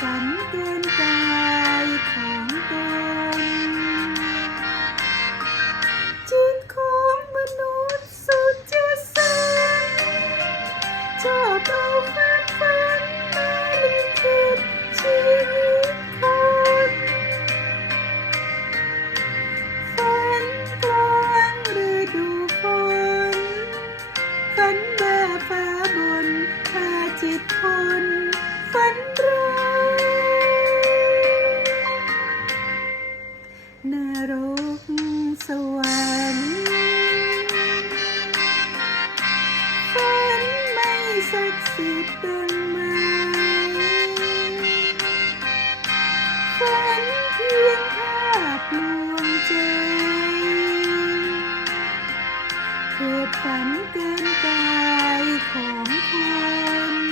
ฝันเตือนใจของตน สักสิบธิ์เป็นไหมฝันเพียงภาพลวงใจเกิดฝันเกินกายของคน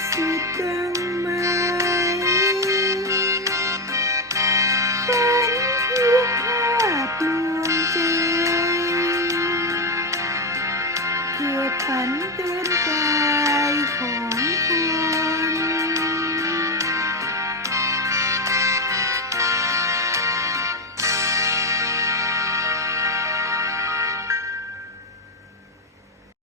Sweet girl.